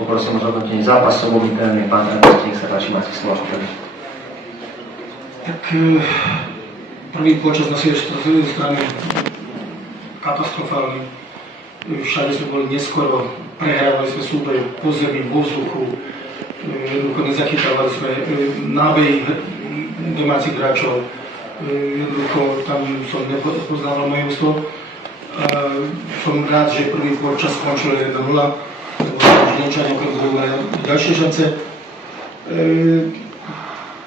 poprosím o zhodnotenie zápasu, bol tréner pán tréner, nech sa páči, máte slovo. Tak prvý počas na svojej strane katastrofálny. Všade sme boli neskoro, prehrávali sme súboj po zemi, vo vzduchu, jednoducho nezachytávali sme nábehy domácich hráčov. Jednoducho tam som nepoznával moje ústvo. Som rád, že prvý počas skončil 1-0, lebo už Niečania budú ďalšie šance.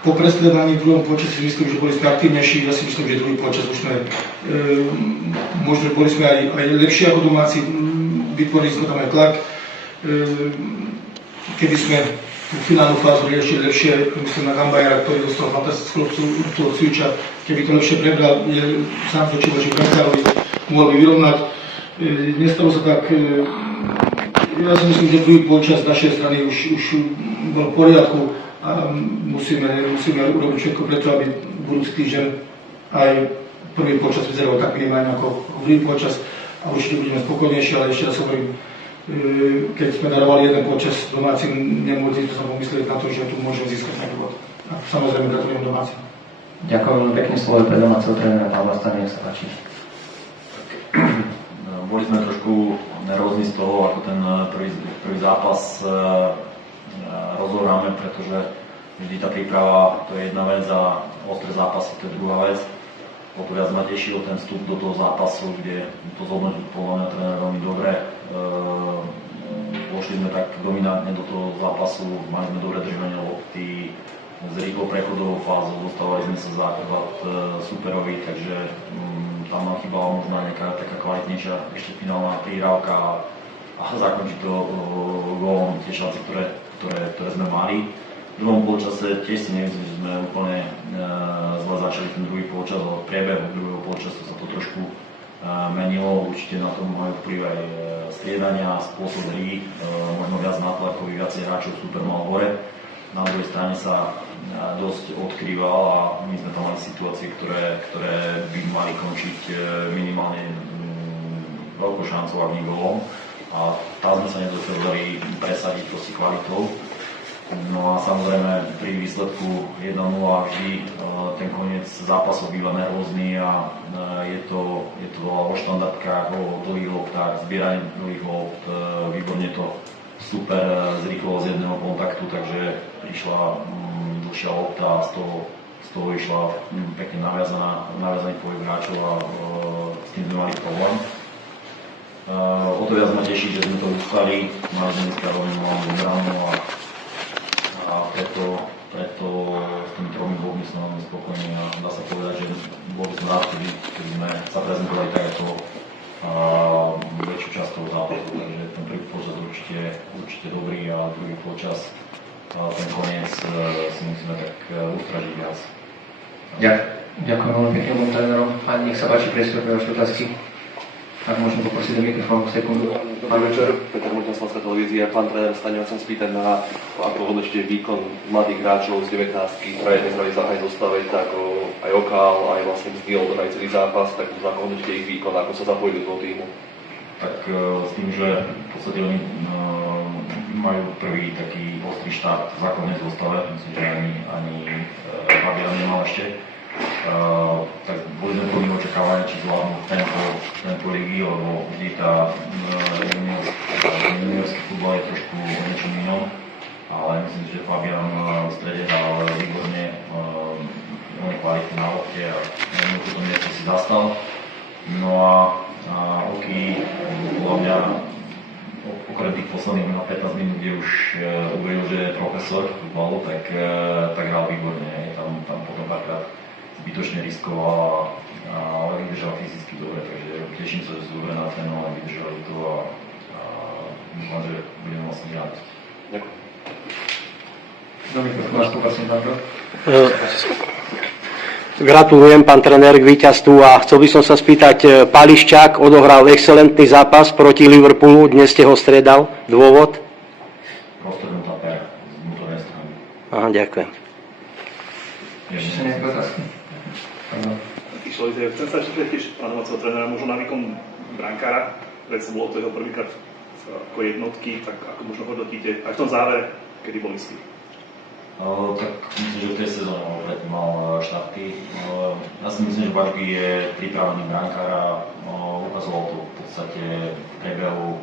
Po presledovaní v druhom počase si myslím, že boli sme aktívnejší. Ja si myslím, že druhý počas už sme možno boli sme aj lepší ako domáci, vytvorili sme tam aj tlak. Kedy sme tú finálnu fázu riešili lepšie, myslím na Gambajera, ktorý dostal fantastickú toho cviča. Keby to lepšie prebral, sám točil, že Brankárovi mohol by vyrovnať. Nestalo sa tak. Ja si myslím, že druhý počas z našej strany už bol v poriadku a musíme urobiť všetko preto, aby budúci týždeň aj prvý počas vyzeral tak minimálne ako druhý počas a určite budeme spokojnejší, ale ešte raz hovorím, keď sme darovali jeden počas domácim, nemôžeme sa pomyslieť na to, že tu môžeme získať nejaký bod. A samozrejme gratulujem domácim. Ďakujem veľmi pekne, slovo pre domáceho trénera Pavla Stana, nech sa páči. Boli sme trošku nervózni z toho, ako ten prvý zápas rozohráme, pretože vždy tá príprava to je jedna vec a ostré zápasy to je druhá vec. O to viac ma tešil ten vstup do toho zápasu, kde to zhodnotil podľa mňa tréner veľmi dobre. Pošli sme tak dominantne do toho zápasu, mali sme dobré držanie lopty, s rýchlou prechodovou fázou, dostávali sme sa za chrbát superovi, takže tam nám chýbala možno nejaká taká kvalitnejšia ešte finálna prihrávka a zakončiť to gólom tie šance, ktoré sme mali. V druhom polčase tiež si nemyslím, že sme úplne zle začali ten druhý polčas, ale v priebehu druhého polčasu sa to trošku menilo. Určite na tom majú vplyv aj striedania, spôsob hry, možno viac nátlakový, viacej hráčov super mal hore. Na druhej strane sa dosť odkrýval a my sme tam mali situácie, ktoré by mali končiť minimálne veľkou šancou, ak nie gólom. A tam sme sa nedokázali presadiť proste kvalitou. No a samozrejme pri výsledku 1-0 vždy ten koniec zápasov býva nervózny a je to o štandardkách, o dlhých loptách, zbieranie dlhých lopt, výborne to super zrýchlo z jedného kontaktu, takže prišla dlhšia lopta a z toho išla pekne naviazaný pohyb hráčov a s tým sme mali problém. O to viac ma teší, že sme to ustali, mali sme dneska veľmi malú bránu a preto s tými tromi bodmi sme veľmi spokojní a dá sa povedať, že boli sme rád, keď sme sa prezentovali tak ako väčšiu časť toho zápasu, takže ten prvý počas určite dobrý a druhý počas ten koniec si musíme tak ustražiť viac. Ďakujem veľmi pekne obom trénerom. Pani, nech sa páči priestor pre vaše otázky. Ak môžem poprosiť do mikrofónu sekundu. Dobrý večer, Peter Možná, Slovenská televízia. Pán tréner Staňo, chcem spýtať na ako hodnotíte výkon mladých hráčov z 19-ky, ktoré dnes hrali v základnej zostave, tak aj Okál, aj vlastne Zdil, ten aj celý zápas, tak ako hodnotíte ich výkon, ako sa zapojili do toho týmu? Tak s tým, že v podstate oni majú prvý taký ostrý štart v základnej zostave, myslím, že ani Fabian nemal ešte. Tak boli sme plní očakávania, či zvládnu tempo ligy, lebo vždy tá juniorský futbal je trošku o niečom inom, ale myslím, že Fabian v strede hral výborne, veľmi kvalitne na lopte a toto miesto si zastal. No a Oki, podľa mňa, okrem tých posledných 15 minút, kde už uvedel, že je profesor futbalu, tak hral výborne, tam potom párkrát zbytočne riskoval, ale vydržal fyzicky dobre, takže teším sa, že sú dobre natrénovaní, vydržali to a dúfam, že budeme vlastne radosť. Ďakujem. Dobrý, vás poprosím, pán Brok. Gratulujem, pán tréner, k víťazstvu a chcel by som sa spýtať, Pališčák odohral excelentný zápas proti Liverpoolu, dnes ste ho striedal, dôvod? Roztrhnutá pera z vnútornej strany. Aha, ďakujem. Ešte sa nejaké otázky? Chcem sa ešte tiež pánovacieho trénera, možno na výkon brankára, veď som bolo to jeho prvýkrát v ako jednotky, tak ako možno hodnotíte aj v tom závere, kedy bol istý? Tak myslím, že v tej sezóne predtým mal štarty. Ja si myslím, že Bačby je pripravený brankár a ukazoval to v podstate v priebehu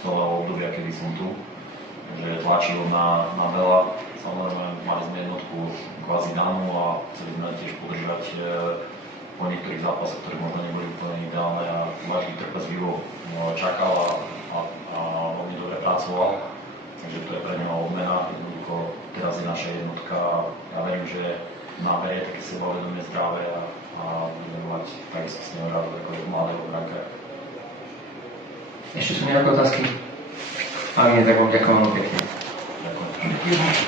celého obdobia, kedy som tu. Takže tlačil na veľa. Samozrejme, mali sme jednotku kvázi danú a chceli sme tiež podržať po niektorých zápasoch, ktoré možno neboli úplne ideálne a Bačby trpezlivo čakal a veľmi dobre pracoval. Takže to je pre neho odmena. Jednoducho teraz je naša jednotka a ja verím, že náberie také sebavedomie zdravé a budeme mať takisto s ním rád ako mladého brankára. Ešte sú nejaké otázky? Ak nie, tak vám ďakujem veľmi pekne. Ďakujem.